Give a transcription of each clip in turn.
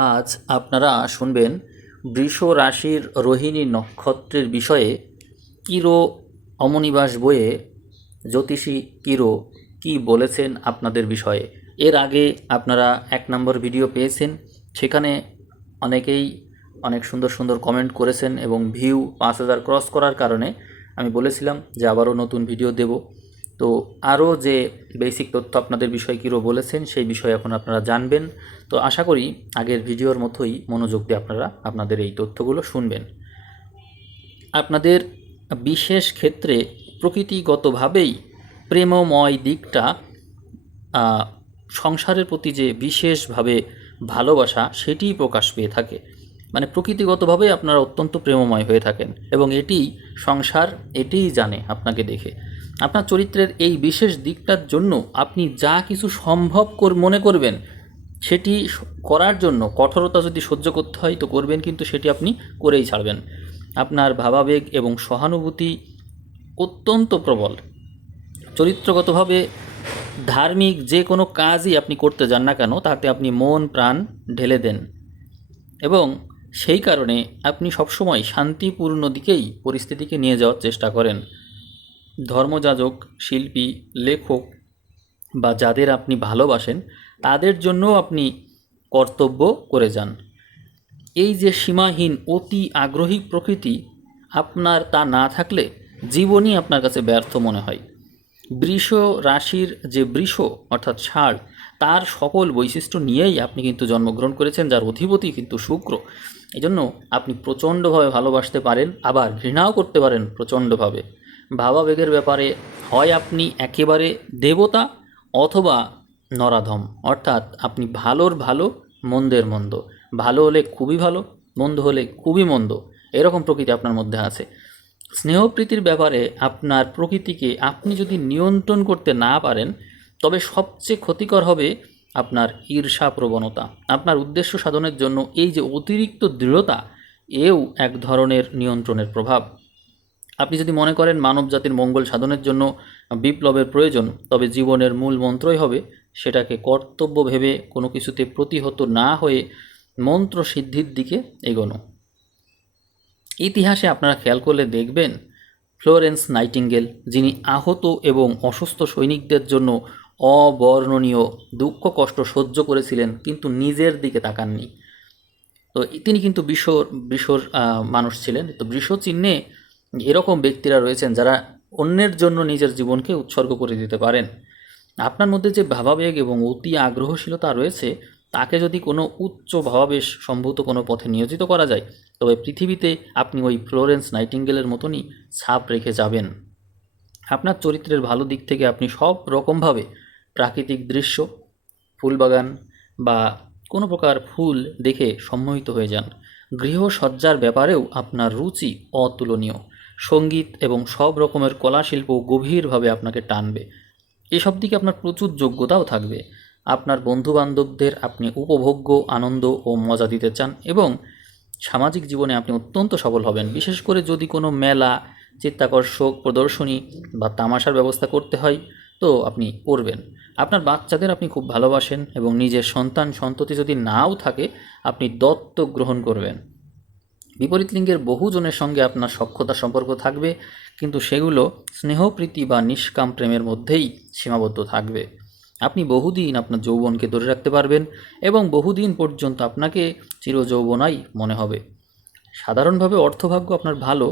আজ আপনারা শুনবেন বৃষ রাশির রোহিণী নক্ষত্রের বিষয়ে কিরো অমনিবাস বইয়ে জ্যোতিষী কিরো কি বলেছেন আপনাদের বিষয়ে। এর আগে আপনারা 1 নম্বর ভিডিও পেয়েছেন, সেখানে অনেকেই অনেক সুন্দর সুন্দর কমেন্ট করেছেন এবং ভিউ 5,000 ক্রস করার কারণে আমি বলেছিলাম যে আবারও নতুন ভিডিও দেব। তো আরও যে বেসিক তথ্য আপনাদের বিষয়ে কিরো বলেছেন সেই বিষয়ে এখন আপনারা জানবেন। তো আশা করি আগের ভিডিওর মতোই মনোযোগ দিয়ে আপনারা আপনাদের এই তথ্যগুলো শুনবেন। আপনাদের বিশেষ ক্ষেত্রে প্রকৃতিগতভাবেই প্রেমময় দিকটা, সংসারের প্রতি যে বিশেষভাবে ভালোবাসা সেটিই প্রকাশ পেয়ে থাকে। মানে প্রকৃতিগতভাবেই আপনারা অত্যন্ত প্রেমময় হয়ে থাকেন এবং এটিই সংসার এটিই জানে আপনাকে দেখে। আপনার চরিত্রের এই বিশেষ দিকটার জন্য আপনি যা কিছু সম্ভব মনে করবেন সেটি করার জন্য কঠোরতা যদি সহ্য করতে হয় তো করবেন, কিন্তু সেটি আপনি করেই ছাড়বেন। আপনার ভাবাবেগ এবং সহানুভূতি অত্যন্ত প্রবল। চরিত্রগতভাবে ধার্মিক যে কোনো কাজই আপনি করতে যান না কেন তাতে আপনি মন প্রাণ ঢেলে দেন এবং সেই কারণে আপনি সবসময় শান্তিপূর্ণ দিকেই পরিস্থিতিকে নিয়ে যাওয়ার চেষ্টা করেন। ধর্মযাজক, শিল্পী, লেখক বা যাদের আপনি ভালোবাসেন তাদের জন্যও আপনি কর্তব্য করে যান। এই যে সীমাহীন অতি আগ্রহী প্রকৃতি আপনার, তা না থাকলে জীবনই আপনার কাছে ব্যর্থ মনে হয়। বৃষ রাশির যে বৃষ অর্থাৎ ষাঁড়, তার সকল বৈশিষ্ট্য নিয়েই আপনি কিন্তু জন্মগ্রহণ করেছেন, যার অধিপতি কিন্তু শুক্র। এজন্য আপনি প্রচণ্ডভাবে ভালোবাসতে পারেন, আবার ঘৃণাও করতে পারেন প্রচণ্ডভাবে। ভাবাবেগের ব্যাপারে হয় আপনি একেবারে দেবতা অথবা নরাধম, অর্থাৎ আপনি ভালোর ভালো মন্দের মন্দ, ভালো হলে খুবই ভালো, মন্দ হলে খুবই মন্দ, এরকম প্রকৃতি আপনার মধ্যে আছে। স্নেহপ্রীতির ব্যাপারে আপনার প্রকৃতিকে আপনি যদি নিয়ন্ত্রণ করতে না পারেন তবে সবচেয়ে ক্ষতিকর হবে আপনার ঈর্ষা প্রবণতা। আপনার উদ্দেশ্য সাধনের জন্য এই যে অতিরিক্ত দৃঢ়তা, এও এক ধরনের নিয়ন্ত্রণের প্রভাব। আপনি যদি মনে করেন মানব জাতির মঙ্গল সাধনের জন্য বিপ্লবের প্রয়োজন, তবে জীবনের মূল মন্ত্রই হবে সেটাকে কর্তব্য ভেবে কোনো কিছুতে প্রতিহত না হয়ে মন্ত্র সিদ্ধির দিকে এগোনো। ইতিহাসে আপনারা খেয়াল করলে দেখবেন ফ্লোরেন্স নাইটিঙ্গেল, যিনি আহত এবং অসুস্থ সৈনিকদের জন্য অবর্ণনীয় দুঃখ কষ্ট সহ্য করেছিলেন কিন্তু নিজের দিকে তাকাননি। তো তিনি কিন্তু বৃষর মানুষ ছিলেন। তো বৃষ চিহ্নে এরকম ব্যক্তিরা রয়েছেন যারা অন্যের জন্য নিজের জীবনকে উৎসর্গ করে দিতে পারেন। আপনার মধ্যে যে ভাবাবেগ এবং অতি আগ্রহশীলতা রয়েছে তাকে যদি কোনো উচ্চ ভাবাবেশ সম্ভূত কোনো পথে নিয়োজিত করা যায় তবে পৃথিবীতে আপনি ওই ফ্লোরেন্স নাইটিঙ্গেলের মতনই ছাপ রেখে যাবেন। আপনার চরিত্রের ভালো দিক থেকে আপনি সব রকমভাবে প্রাকৃতিক দৃশ্য, ফুলবাগান বা কোনো প্রকার ফুল দেখে সম্মোহিত হয়ে যান। গৃহসজ্জার ব্যাপারেও আপনার রুচি অতুলনীয়। সঙ্গীত এবং সব রকমের কলাশিল্প গভীরভাবে আপনাকে টানবে। এসব দিকে আপনার প্রচুর যোগ্যতাও থাকবে। আপনার বন্ধুবান্ধবদের আপনি উপভোগ্য আনন্দ ও মজা দিতে চান এবং সামাজিক জীবনে আপনি অত্যন্ত সফল হবেন। বিশেষ করে যদি কোনো মেলা, চিত্তাকর্ষক প্রদর্শনী বা তামাশার ব্যবস্থা করতে হয় তো আপনি করবেন। আপনার বাচ্চাদের আপনি খুব ভালোবাসেন এবং নিজের সন্তান সন্ততি যদি নাও থাকে আপনি দত্তক গ্রহণ করবেন। বিপরীত লিঙ্গের বহুজনের সঙ্গে আপনার সখ্যতা সম্পর্ক থাকবে, কিন্তু সেগুলো স্নেহপ্রীতি বা নিষ্কাম প্রেমের মধ্যেই সীমাবদ্ধ থাকবে। আপনি বহুদিন আপনার যৌবনকে ধরে রাখতে পারবেন এবং বহুদিন পর্যন্ত আপনাকে চিরযৌবনাই মনে হবে। সাধারণভাবে অর্থভাগ্য আপনার ভালো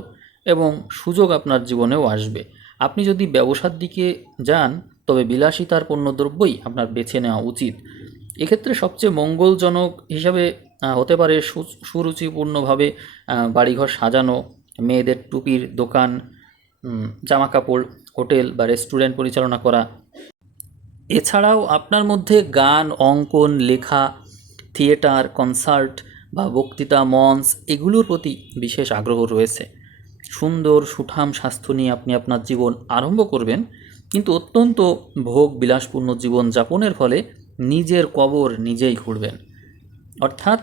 এবং সুযোগ আপনার জীবনেও আসবে। আপনি যদি ব্যবসার দিকে যান তবে বিলাসিতার পণ্যদ্রব্যই আপনার বেছে নেওয়া উচিত। এক্ষেত্রে সবচেয়ে মঙ্গলজনক হিসাবে হতে পারে সুরুচিপূর্ণভাবে বাড়িঘর সাজানো, মেয়েদের টুপির দোকান, জামাকাপড়, হোটেল বা রেস্টুরেন্ট পরিচালনা করা। এছাড়াও আপনার মধ্যে গান, অঙ্কন, লেখা, থিয়েটার, কনসার্ট বা বক্তৃতা মঞ্চ এগুলোর প্রতি বিশেষ আগ্রহ রয়েছে। সুন্দর সুঠাম স্বাস্থ্য নিয়ে আপনি আপনার জীবন আরম্ভ করবেন, কিন্তু অত্যন্ত ভোগ বিলাসপূর্ণ জীবন যাপনের ফলে নিজের কবর নিজেই খুঁড়বেন। অর্থাৎ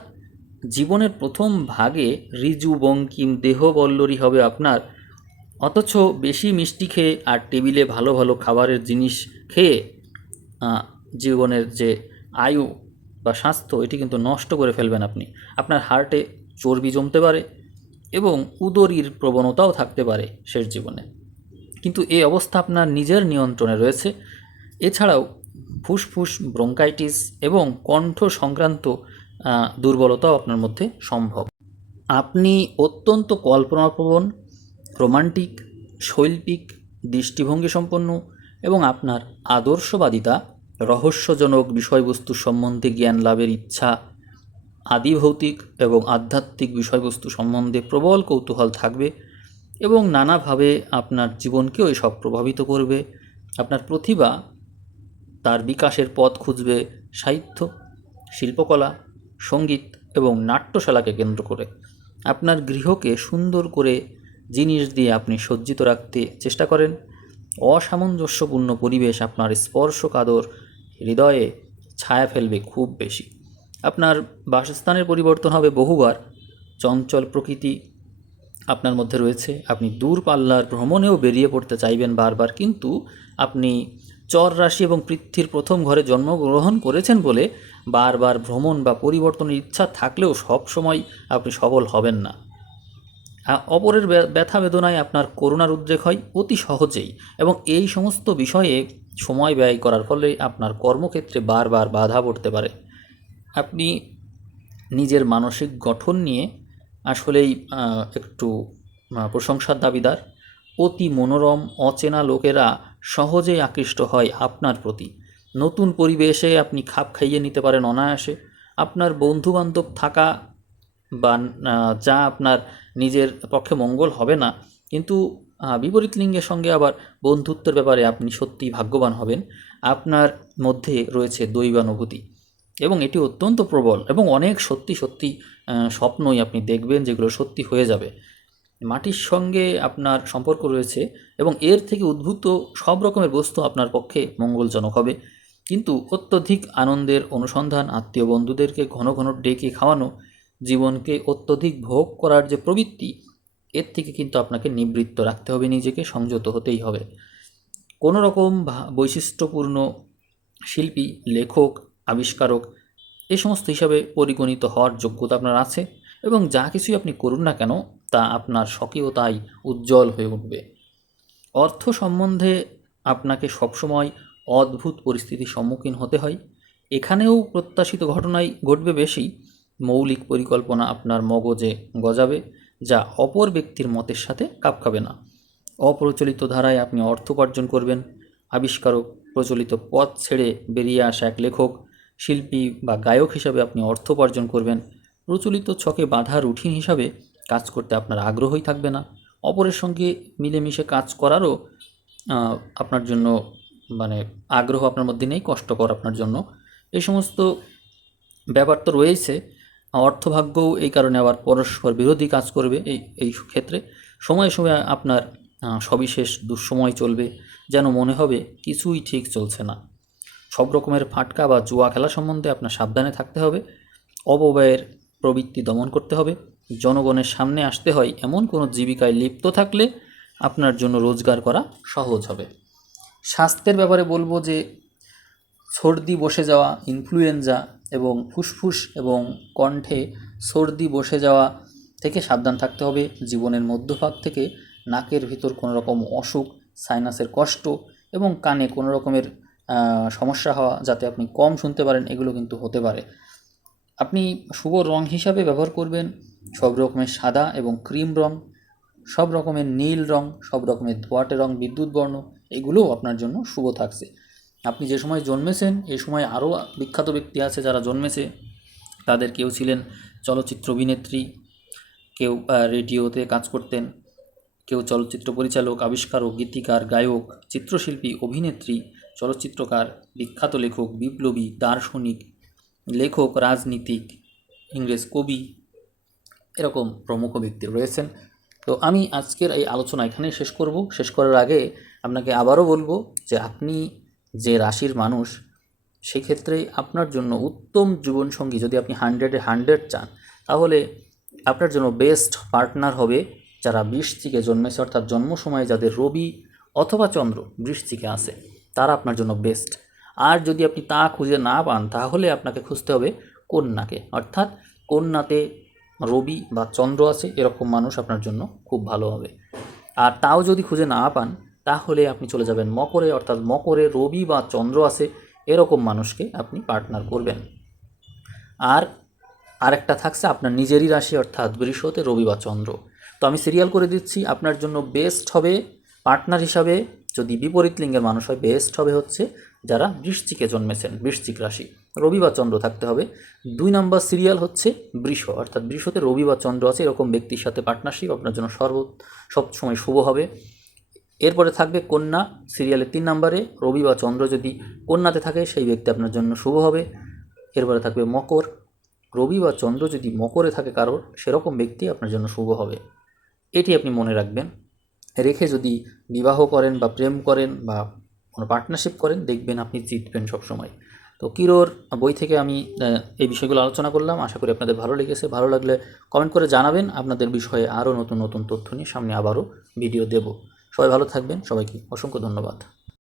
জীবনের প্রথম ভাগে ঋজু বঙ্কিম দেহবল্লরী হবে আপনার, অথচ বেশি মিষ্টি খেয়ে আর টেবিলে ভালো ভালো খাবারের জিনিস খেয়ে জীবনের যে আয়ু বা স্বাস্থ্য এটি কিন্তু নষ্ট করে ফেলবেন আপনি। আপনার হার্টে চর্বি জমতে পারে এবং উদরীর প্রবণতাও থাকতে পারে শেষ জীবনে। কিন্তু এই অবস্থা আপনার নিজের নিয়ন্ত্রণে রয়েছে। এছাড়াও ফুসফুস, ব্রঙ্কাইটিস এবং কণ্ঠ সংক্রান্ত দুর্বলতাও আপনার মধ্যে সম্ভব। আপনি অত্যন্ত কল্পনাপ্রবণ, রোমান্টিক, শৈল্পিক, দৃষ্টিভঙ্গি সম্পন্ন এবং আপনার আদর্শবাদিতা, রহস্যজনক বিষয়বস্তু সম্বন্ধে জ্ঞান লাভের ইচ্ছা, আদিভৌতিক এবং আধ্যাত্মিক বিষয়বস্তু সম্বন্ধে প্রবল কৌতূহল থাকবে এবং নানাভাবে আপনার জীবনকেও এসব প্রভাবিত করবে। আপনার প্রতিভা তার বিকাশের পথ খুঁজবে সাহিত্য, শিল্পকলা, সঙ্গীত এবং নাট্যশালাকে কেন্দ্র করে। আপনার গৃহকে সুন্দর করে জিনিস দিয়ে আপনি সজ্জিত রাখতে চেষ্টা করেন। অসামঞ্জস্যপূর্ণ পরিবেশ আপনার স্পর্শকাতর হৃদয়ে ছায়া ফেলবে খুব বেশি। আপনার বাসস্থানের পরিবর্তন হবে বহুবার। চঞ্চল প্রকৃতি আপনার মধ্যে রয়েছে। আপনি দূরপাল্লার ভ্রমণেও বেরিয়ে পড়তে চাইবেন বারবার, কিন্তু আপনি চর রাশি এবং পৃথ্বীর প্রথম ঘরে জন্মগ্রহণ করেছেন বলে বারবার ভ্রমণ বা পরিবর্তনের ইচ্ছা থাকলেও সব সময় আপনি সফল হবেন না। অপরের ব্যথা বেদনায় আপনার করুণার উদ্রেক হয় অতি সহজেই, এবং এই সমস্ত বিষয়ে সময় ব্যয় করার ফলে আপনার কর্মক্ষেত্রে বারবার বাধা পড়তে পারে। আপনি নিজের মানসিক গঠন নিয়ে আসলেই একটু প্রশংসার দাবিদার। অতি মনোরম অচেনা লোকেরা সহজেই আকৃষ্ট হয় আপনার প্রতি। নতুন পরিবেশে আপনি খাপ খাইয়ে নিতে পারেন অনায়াসে। আপনার বন্ধুবান্ধব থাকা বা যা আপনার নিজের পক্ষে মঙ্গল হবে না, কিন্তু বিপরীত লিঙ্গের সঙ্গে আবার বন্ধুত্বের ব্যাপারে আপনি সত্যিই ভাগ্যবান হবেন। আপনার মধ্যে রয়েছে দৈবানুভূতি এবং এটি অত্যন্ত প্রবল, এবং অনেক সত্যি সত্যি স্বপ্নই আপনি দেখবেন যেগুলো সত্যি হয়ে যাবে। মাটির সঙ্গে আপনার সম্পর্ক রয়েছে এবং এর থেকে উদ্ভূত সব রকমের বস্তু আপনার পক্ষে মঙ্গলজনক হবে। কিন্তু অত্যধিক আনন্দের অনুসন্ধান, আত্মীয় বন্ধুদেরকে ঘন ঘন ডেকে খাওয়ানো, জীবনকে অত্যধিক ভোগ করার যে প্রবৃত্তি, এর থেকে কিন্তু আপনাকে নিবৃত্ত রাখতে হবে, নিজেকে সংযত হতেই হবে। কোনো রকম বৈশিষ্ট্যপূর্ণ শিল্পী, লেখক, আবিষ্কারক এই সমস্ত হিসাবে পরিগণিত হওয়ার যোগ্যতা আপনার আছে, এবং যা কিছুই আপনি করুন না কেন তা আপনার স্বকীয়তাই উজ্জ্বল হয়ে উঠবে। অর্থ সম্বন্ধে আপনাকে সবসময় অদ্ভুত পরিস্থিতির সম্মুখীন হতে হয়। এখানেও প্রত্যাশিত ঘটনাই ঘটবে বেশি। মৌলিক পরিকল্পনা আপনার মগজে গজাবে, যা অপর ব্যক্তির মতের সাথে খাপ খাবে না। অপ্রচলিত ধারায় আপনি অর্থ উপার্জন করবেন। আবিষ্কারক, প্রচলিত পথ ছেড়ে বেরিয়ে আসা এক লেখক, শিল্পী বা গায়ক হিসাবে আপনি অর্থ উপার্জন করবেন। প্রচলিত ছকে বাঁধা রুটিন হিসাবে কাজ করতে আপনার আগ্রহই থাকবে না। অপরের সঙ্গে মিলেমিশে কাজ করারও আপনার জন্য আগ্রহ আপনার মধ্যে নেই, কষ্টকর আপনার জন্য। এই সমস্ত ব্যাপার তো রয়েছে। অর্থভাগ্যও এই কারণে আবার পরস্পর বিরোধী কাজ করবে। এই ক্ষেত্রে সময়ে সময়ে আপনার সবিশেষ দুঃসময় চলবে, যেন মনে হবে কিছুই ঠিক চলছে না। সব রকমের ফাটকা বা জুয়া খেলা সম্বন্ধে আপনার সাবধানে থাকতে হবে। অপব্যয়ের প্রবৃত্তি দমন করতে হবে। জনগণের সামনে আসতে হয় এমন কোনো জীবিকায় লিপ্ত থাকলে আপনার জন্য রোজগার করা সহজ হবে। স্বাস্থ্যের ব্যাপারে বলবো যে সর্দি বসে যাওয়া, ইনফ্লুয়েঞ্জা এবং ফুসফুস এবং কণ্ঠে সর্দি বসে যাওয়া থেকে সাবধান থাকতে হবে। জীবনের মধ্যভাগ থেকে নাকের ভিতর কোনো রকম অসুখ, সাইনাসের কষ্ট এবং কানে কোনো রকমের সমস্যা হওয়া, যাতে আপনি কম শুনতে পারেন, এগুলো কিন্তু হতে পারে। আপনি শুভ রং হিসাবে ব্যবহার করবেন সব রকমের সাদা এবং ক্রিম রং, সব রকমের নীল রং, সব রকমের ধোঁয়াটে রং, বিদ্যুৎ বর্ণ, এগুলোও আপনার জন্য শুভ থাকছে। আপনি যে সময় জন্মেছেন এই সময় আরও বিখ্যাত ব্যক্তি আছে যারা জন্মেছে। তাদের কেউ ছিলেন চলচ্চিত্র অভিনেত্রী, কেউ রেডিওতে কাজ করতেন, কেউ চলচ্চিত্র পরিচালক, আবিষ্কারক, গীতিকার, গায়ক, চিত্রশিল্পী, অভিনেত্রী, চলচ্চিত্রকার, বিখ্যাত লেখক, বিপ্লবী, দার্শনিক, লেখক, রাজনীতিক, ইংরেজ কবি, এরকম প্রমুখ ব্যক্তি রয়েছেন। তো আমি আজকের এই আলোচনা এখানেই শেষ করব। শেষ করার আগে আপনাকে আবারও বলবো যে আপনি যে রাশির মানুষ, সেক্ষেত্রে আপনার জন্য উত্তম জীবনসঙ্গী যদি আপনি 100-এ 100 চান, তাহলে আপনার জন্য বেস্ট পার্টনার হবে যারা বৃশ্চিকে জন্মেছে, অর্থাৎ জন্ম সময়ে যাদের রবি অথবা চন্দ্র বৃশ্চিকে আসে, তারা আপনার জন্য বেস্ট। আর যদি আপনি তা খুঁজে না পান তাহলে আপনাকে খুঁজতে হবে কন্যাকে, অর্থাৎ কন্যাতে রবি বা চন্দ্র আছে এরকম মানুষ আপনার জন্য খুব ভালো হবে। আর তাও যদি খুঁজে না পান তাহলে আপনি চলে যাবেন মকরে, অর্থাৎ মকরে রবি বা চন্দ্র আছে এরকম মানুষকে আপনি পার্টনার করবেন। আর আরেকটা থাকছে আপনার নিজেরই রাশি, অর্থাৎ বৃষতে রবি বা চন্দ্র। তো আমি সিরিয়াল করে দিচ্ছি, আপনার জন্য বেস্ট হবে পার্টনার হিসাবে যদি বিপরীত লিঙ্গের মানুষ হয়, বেস্ট হবে হচ্ছে যারা বৃশ্চিকে জন্মেছেন, বৃশ্চিক রাশি, রবি বা চন্দ্র থাকতে হবে। 2 নম্বর সিরিয়াল হচ্ছে বৃষ, অর্থাৎ বৃষতে রবি বা চন্দ্র আছে এরকম ব্যক্তির সাথে পার্টনারশিপ আপনার জন্য সবসময় শুভ হবে। এরপরে থাকবে কন্যা, সিরিয়ালে 3 নম্বরে রবি বা চন্দ্র যদি কন্যাতে থাকে সেই ব্যক্তি আপনার জন্য শুভ হবে। এরপরে থাকবে মকর, রবি বা চন্দ্র যদি মকরে থাকে কারোর, সেরকম ব্যক্তি আপনার জন্য শুভ হবে। এটি আপনি মনে রাখবেন, রেখে যদি বিবাহ করেন বা প্রেম করেন বা কোনো পার্টনারশিপ করেন দেখবেন আপনি জিতবেন সবসময়। তো কিরোর বই থেকে আমি এই বিষয়গুলো আলোচনা করলাম, আশা করি আপনাদের ভালো লেগেছে। ভালো লাগলে কমেন্ট করে জানাবেন, আপনাদের বিষয়ে আরও নতুন নতুন তথ্য নিয়ে সামনে আবারও ভিডিও দেব। সবাই ভালো থাকবেন, সবাইকে অসংখ্য ধন্যবাদ।